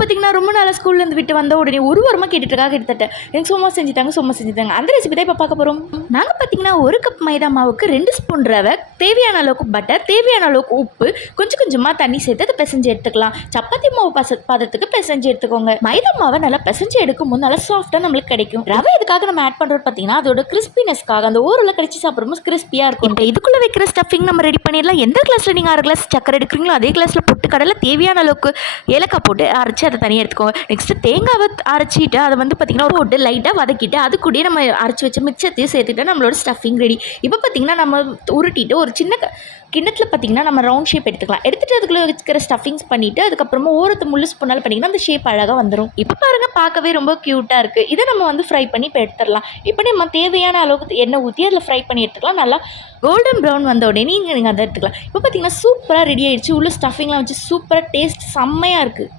பார்த்தீங்கன்னா ரொம்ப நாளாக ஸ்கூல்லேருந்து விட்டு வந்த உடனே ஒரு வாரமாக கேட்டுட்டுருக்காக கிட்டத்தட்ட எனக்கு சும்மா செஞ்சுட்டாங்க அந்த ரெசிபி தான் இப்போ பார்க்க போகிறோம். நாங்கள் பார்த்தீங்கன்னா 1 கப் மைதா மாவுக்கு 2 ஸ்பூன் ரவை, தேவையான அளவுக்கு பட்டர், தேவையான அளவுக்கு உப்பு, கொஞ்சம் கொஞ்சமாக தண்ணி சேர்த்து அதை பிசைஞ்சு எடுத்துக்கலாம். சப்பாத்தி மாவு பதத்துக்கு பிசைஞ்சு எடுத்துக்கோங்க. மைதா மாவை நல்லா பிசைஞ்சு எடுக்கும்போது நல்லா சாஃப்டாக நம்மளுக்கு கிடைக்கும். ரவை எதுக்காக நம்ம ஆட் பண்ணுறது பார்த்தீங்கன்னா அதோட கிறிஸ்பினஸ்க்காக, அந்த ஓரில் கடிச்சு சாப்பிடும்போது கிறிஸ்பியாக இருக்கும். இப்போ இதுக்குள்ளே வைக்கிற ஸ்டஃபிங் நம்ம ரெடி பண்ணிடலாம். எந்த கிளாஸில் நீங்கள் 1/2 கிளாஸ் சக்கரை எடுக்கிறீங்களோ அதே கிளாஸில் பொட்டுக்கடலை, தேவையான அளவுக்கு ஏலக்காய் போட்டு அரைச்சி அதை தனியாக எடுத்துக்கோங்க. நெக்ஸ்ட்டு தேங்காவை அரைச்சிட்டு அதை வந்து பார்த்திங்கன்னா போட்டு லைட்டாக வதக்கிட்டு அது கூட நம்ம அரைச்சி வச்ச மிச்சத்தையும் சேர்த்துட்டு நம்மளோட ஸ்டஃபிங் ரெடி. இப்போ பார்த்திங்கன்னா நம்ம உருட்டிட்டு ஒரு சின்ன கிண்ணத்தில் பார்த்திங்கன்னா நம்ம ரவுண்ட் ஷேப் எடுத்துக்கலாம். எடுத்துகிட்டு அதுக்குள்ளே வச்சுக்கிற ஸ்டஃபிங்ஸ் பண்ணிவிட்டு அதுக்கப்புறமா ஓரத்து முள்ளு ஸ்பூனால் பண்ணிங்கன்னா அந்த ஷேப் அழகாக வந்துடும். இப்போ பாருங்கள், பார்க்கவே ரொம்ப க்யூட்டாக இருக்குது. இதை நம்ம வந்து ஃப்ரை பண்ணி இப்போ எடுத்துடலாம். இப்போ நம்ம தேவையான அளவுக்கு எண்ணெய் ஊற்றி அதில் ஃப்ரை பண்ணி எடுத்துக்கலாம். நல்லா கோல்டன் ப்ரௌன் வந்த உடனே நீங்கள் அதை எடுத்துக்கலாம். இப்போ பார்த்திங்கன்னா சூப்பராக ரெடி ஆகிடுச்சு. உள்ள ஸ்டஃபிங்லாம் வச்சு சூப்பராக டேஸ்ட் செம்மையாக இருக்குது.